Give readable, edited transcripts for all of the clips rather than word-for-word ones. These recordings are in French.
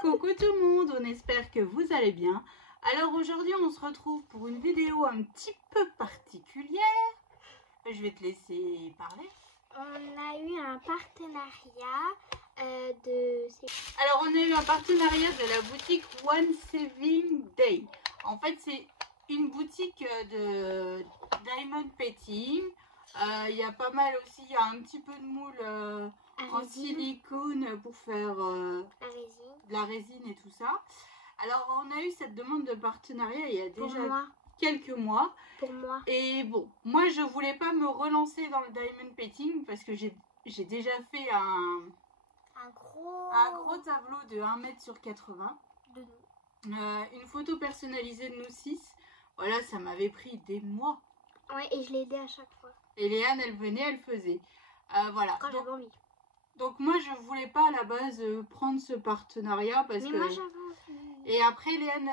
Coucou tout le monde, on espère que vous allez bien. Alors aujourd'hui on se retrouve pour une vidéo un petit peu particulière. Je vais te laisser parler. On a eu un partenariat Alors on a eu un partenariat de la boutique One Saving Day. En fait c'est une boutique de diamond painting. Il y a pas mal aussi, il y a un petit peu de moule en silicone pour faire de la résine et tout ça. Alors on a eu cette demande de partenariat il y a déjà quelques mois. Pour moi. Et bon, moi je voulais pas me relancer dans le diamond painting parce que j'ai déjà fait un gros tableau de 1 mètre sur 80. De nous. Une photo personnalisée de nous 6. Voilà, ça m'avait pris des mois. Ouais, et je l'ai aidé à chaque fois. Et Léane, elle venait, elle faisait. Voilà. Quand j'avais envie. Donc moi, je voulais pas à la base prendre ce partenariat parce que... Mais moi, j'avais envie. Et après, Léane,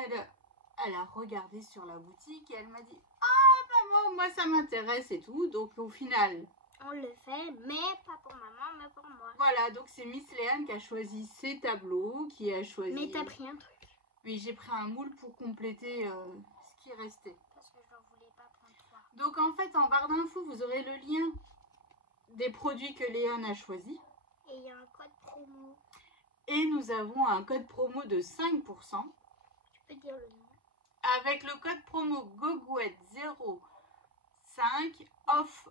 elle a regardé sur la boutique et elle m'a dit « Ah, maman, moi, ça m'intéresse et tout. » Donc au final... On le fait, mais pas pour maman, mais pour moi. Voilà, donc c'est Miss Léane qui a choisi ses tableaux, qui a choisi... Mais t'as pris un truc. Oui, j'ai pris un moule pour compléter ce qui restait. Parce que je ne voulais pas prendre 3. Donc en fait, en barre d'infos, vous aurez le lien des produits que Léane a choisi. Et il y a un code promo. Et nous avons un code promo de 5%. Tu peux dire le nom. Avec le code promo GOGOUETTE05, off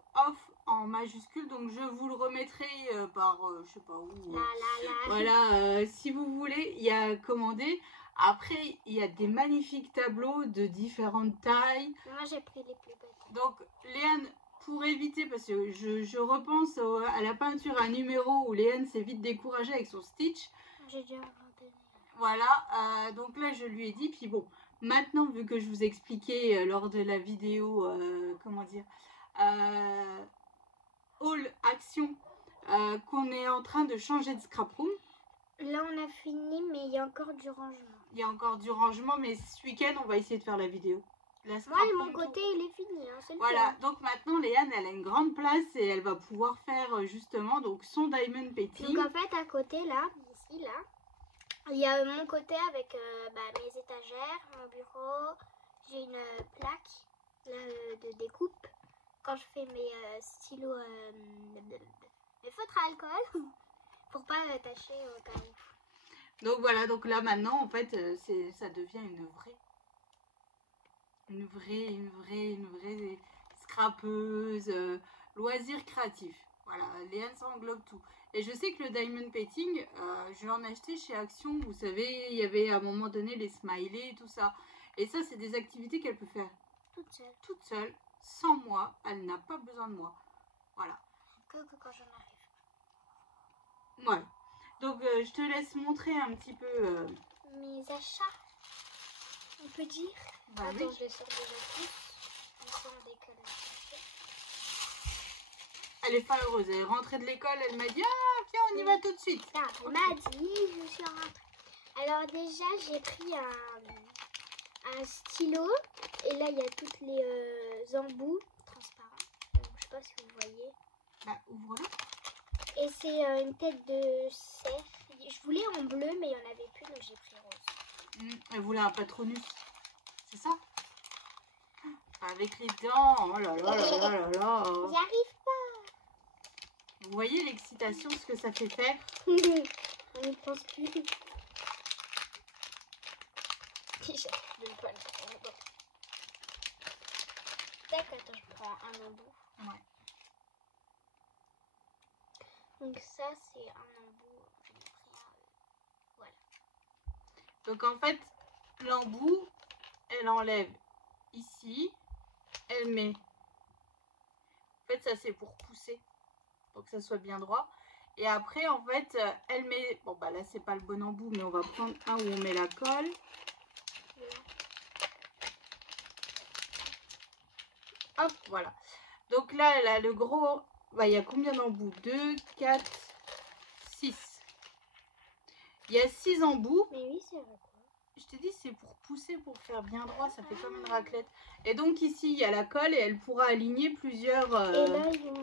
en majuscule. Donc je vous le remettrai par, je sais pas où. Voilà, si vous voulez, il y a commandé. Après, il y a des magnifiques tableaux de différentes tailles. Moi, j'ai pris les plus belles. Donc, Léane, pour éviter, parce que je repense à la peinture, un numéro où Léane s'est vite découragée avec son Stitch. J'ai déjà inventé. Voilà, donc là, je lui ai dit, puis bon, maintenant, vu que je vous expliquais lors de la vidéo, comment dire, haul action, qu'on est en train de changer de scrap room. Là, on a fini, mais il y a encore du rangement. Il y a encore du rangement, mais ce week-end, on va essayer de faire la vidéo. Moi, de mon côté, il est fini. Hein, voilà, donc maintenant, Léane, elle a une grande place et elle va pouvoir faire justement donc son diamond painting. Donc en fait, à côté, là, ici, là, il y a mon côté avec mes étagères, mon bureau. J'ai une plaque là, de découpe. Quand je fais mes stylos, mes feutres à alcool, pour pas tâcher au cas où. Donc voilà, donc là maintenant, en fait, ça devient une vraie scrapeuse, loisir créatif. Voilà, Léane, ça englobe tout. Et je sais que le diamond painting, je l'en ai acheté chez Action. Vous savez, il y avait à un moment donné les smileys et tout ça. Et ça, c'est des activités qu'elle peut faire toute seule, sans moi. Elle n'a pas besoin de moi. Voilà. Que quand j'en arrive. Voilà. Donc, je te laisse montrer un petit peu... mes achats, on peut dire. Bah, attends, oui. je les sors déjà plus. Elle est pas heureuse. Elle est rentrée de l'école. Elle m'a dit « Ah, viens, on y va tout de suite. » Elle m'a dit, je suis rentrée. Alors déjà, j'ai pris un stylo. Et là, il y a toutes les embouts transparents. Donc, je sais pas si vous voyez. Bah, ouvre-le. Et c'est une tête de cerf. Je voulais en bleu, mais il n'y en avait plus, donc j'ai pris rose. Elle voulait un patronus. C'est ça? Avec les dents. Oh là là là là là là. J'y arrive pas. Vous voyez l'excitation, ce que ça fait faire? On n'y pense plus. Tac, attends, je prends un embout. Ouais. Donc ça, c'est un embout. Voilà. Donc en fait, l'embout, elle enlève ici. Elle met... En fait, ça c'est pour pousser. Pour que ça soit bien droit. Et après, en fait, elle met... Bon, bah là, c'est pas le bon embout, mais on va prendre un où on met la colle. Hop, voilà. Donc là, elle a le gros... Bah, il y a combien d'embouts? 2, 4, 6. Il y a 6 embouts. Mais oui, c'est vrai. Je t'ai dit, c'est pour pousser, pour faire bien droit. Ça fait comme une raclette. Et donc ici, il y a la colle et elle pourra aligner plusieurs... Et là, il y a...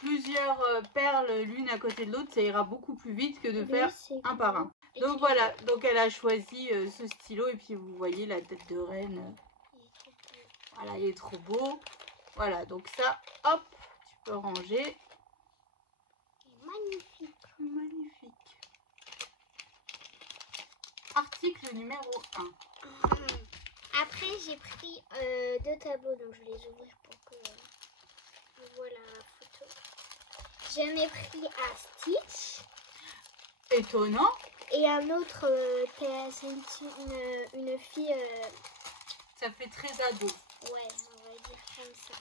plusieurs perles l'une à côté de l'autre, ça ira beaucoup plus vite que de faire un par un. Donc voilà, donc elle a choisi ce stylo et puis vous voyez la tête de reine. Il est trop beau. Voilà, il est trop beau. Voilà, donc ça, hop, tu peux ranger. Il est magnifique. Magnifique. Article numéro 1. Après, j'ai pris 2 tableaux, donc je vais les ouvrir pour que je vois la photo. J'en ai pris un Stitch Étonnant. et un autre, c'est une fille, Ça fait très ado. ouais, on va dire comme ça.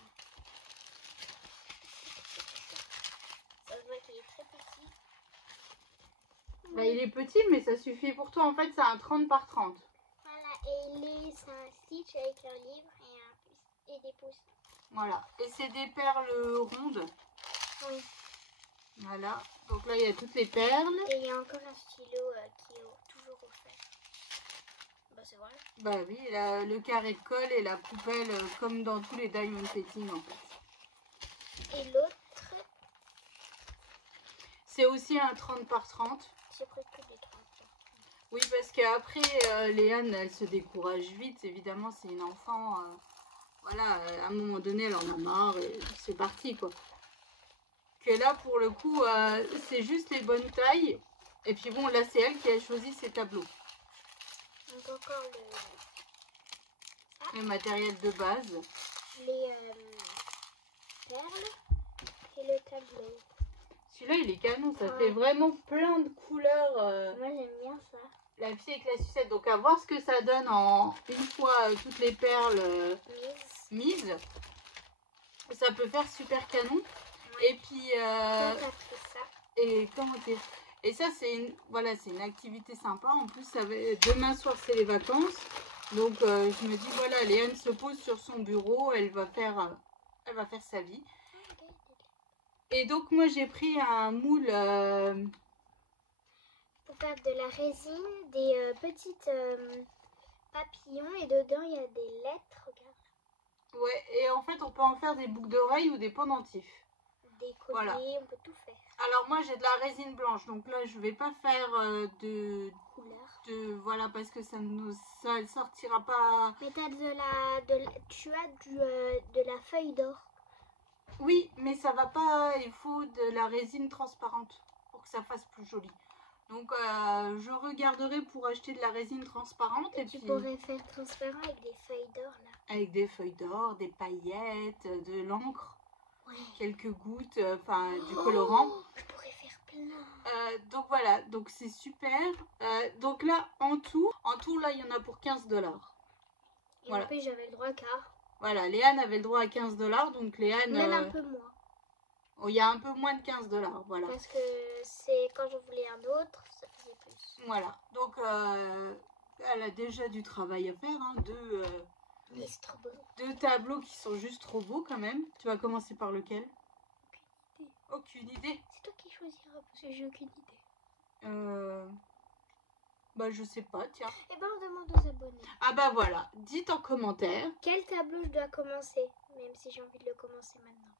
Ça se voit qu'il est très petit. Bah, il est petit, mais ça suffit pour toi. En fait, c'est un 30 par 30. Voilà, et c'est un Stitch avec un livre et des pouces. Voilà. Et c'est des perles rondes. Oui. Voilà. Donc là, il y a toutes les perles. Et il y a encore un stylo qui est toujours offert. Bah, c'est vrai. Bah oui, le carré de colle et la poubelle, comme dans tous les diamond painting, en fait. Et l'autre, C'est aussi un 30 par 30. j'ai pris que des 30. Oui, parce qu'après, Léane, elle se décourage vite. Évidemment, c'est une enfant. Voilà, à un moment donné, elle en a marre et c'est parti, quoi. Que là, pour le coup, c'est juste les bonnes tailles. Et puis bon, là, c'est elle qui a choisi ses tableaux. Donc encore Le matériel de base. les perles et le tableau. Celui-là, il est canon. Ça Ouais. fait vraiment plein de couleurs. Moi, j'aime bien ça. La fille avec la sucette. Donc, à voir ce que ça donne en une fois toutes les perles mises. Ça peut faire super canon. Ouais. Et puis, Donc, après ça. et comment dire, et ça c'est une, voilà, c'est une activité sympa. En plus, demain soir c'est les vacances, donc je me dis voilà, Léane se pose sur son bureau, elle va faire sa vie. Et donc moi j'ai pris un moule Pour faire de la résine, des petites papillons et dedans il y a des lettres. Regarde. ouais, et en fait on peut en faire des boucles d'oreilles ou des pendentifs. Des colliers, Voilà. on peut tout faire. Alors moi j'ai de la résine blanche, donc là je vais pas faire Couleur. voilà, parce que ça sortira pas. Mais t'as tu as de la feuille d'or. Oui, mais ça va pas, il faut de la résine transparente pour que ça fasse plus joli. Donc je regarderai pour acheter de la résine transparente Et puis tu pourrais faire transparent avec des feuilles d'or là. avec des feuilles d'or, des paillettes, de l'encre, Ouais. quelques gouttes, enfin du colorant. Je pourrais faire plein. Donc voilà, donc c'est super. Donc là en tout là il y en a pour 15 $. Et Voilà. en plus j'avais le droit qu'à. Voilà, Léane avait le droit à 15 $, donc Léane... Même un peu moins. Oh, il y a un peu moins de 15 $, voilà. Parce que c'est quand je voulais un autre, ça faisait plus. Voilà, donc elle a déjà du travail à faire, hein, Mais c'est trop beau. 2 tableaux qui sont juste trop beaux quand même. Tu vas commencer par lequel? Aucune idée. C'est toi qui choisiras parce que j'ai aucune idée. Bah je sais pas, tiens. Eh ben on demande aux abonnés. Ah bah voilà, dites en commentaire. Quel tableau je dois commencer? Même si j'ai envie de le commencer maintenant.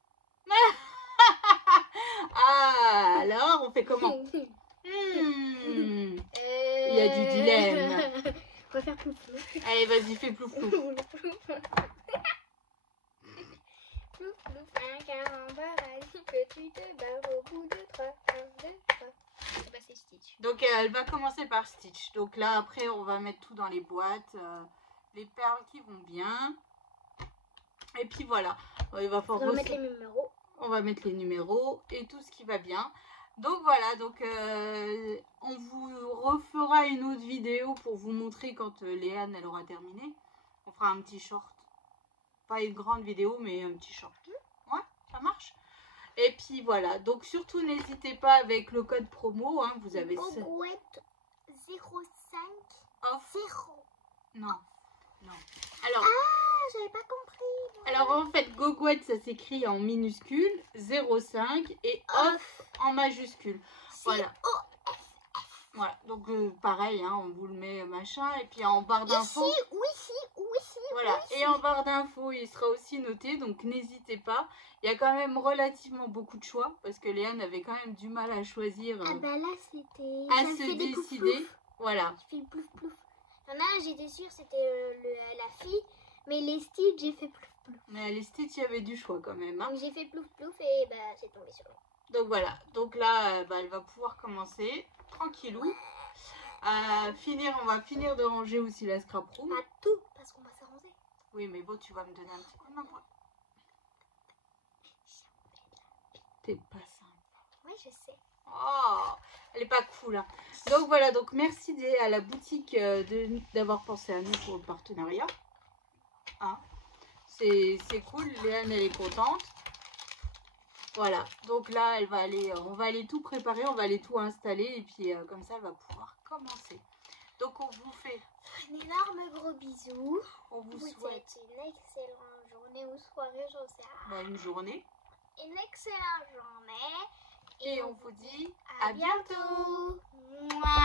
Ah, alors on fait comment? Il y a du dilemme. On va faire plouf plouf. Allez, vas-y, fais plouf plouf. Plouf plouf, un carambar, que tu te barres au bout de 3. 1, 2, 3. Bah c'est Stitch. Donc elle va commencer par Stitch. Donc là après on va mettre tout dans les boîtes, les perles qui vont bien. Et puis voilà, il va falloir mettre les numéros. On va mettre les numéros et tout ce qui va bien. Donc voilà, donc on vous refera une autre vidéo pour vous montrer quand Léane elle aura terminé. On fera un petit short. Pas une grande vidéo mais un petit short. Ouais, ça marche. Et puis voilà, donc surtout n'hésitez pas avec le code promo, hein, vous avez... Gogouette 05 off. 0. Non, non. Alors, J'avais pas compris. alors en fait, Gogouette ça s'écrit en minuscule, 05 et off en majuscule. Voilà. Voilà, donc pareil, hein, on vous le met machin, et puis en barre d'infos. Ici. Voilà, et en barre d'infos, il sera aussi noté, donc n'hésitez pas. Il y a quand même relativement beaucoup de choix, parce que Léane avait quand même du mal à choisir, Ah bah là c'était. à se décider. Voilà. J'ai fait le plouf plouf. Il y en a un, j'étais sûre c'était la fille, mais les Stitch, j'ai fait plouf plouf. Mais les Stitch, il y avait du choix quand même. Hein. Donc j'ai fait plouf plouf et bah c'est tombé sur moi. Donc voilà. Donc là, elle va pouvoir commencer tranquillou. On va finir de ranger aussi la scrap room. Pas tout, parce qu'on va s'arranger. Oui, mais bon, tu vas me donner un petit coup de main. T'es pas sympa. Oui, je sais. Oh, elle est pas cool. Hein. Donc voilà, donc merci à la boutique d'avoir pensé à nous pour le partenariat. Hein. C'est cool, Léane elle est contente. Voilà, donc là on va aller tout préparer, on va aller tout installer et puis comme ça elle va pouvoir commencer. Donc on vous fait un énorme gros bisou. On vous souhaite une excellente journée ou soirée, j'en sais rien. Une journée. Une excellente journée. Et on vous dit à bientôt. Mouah.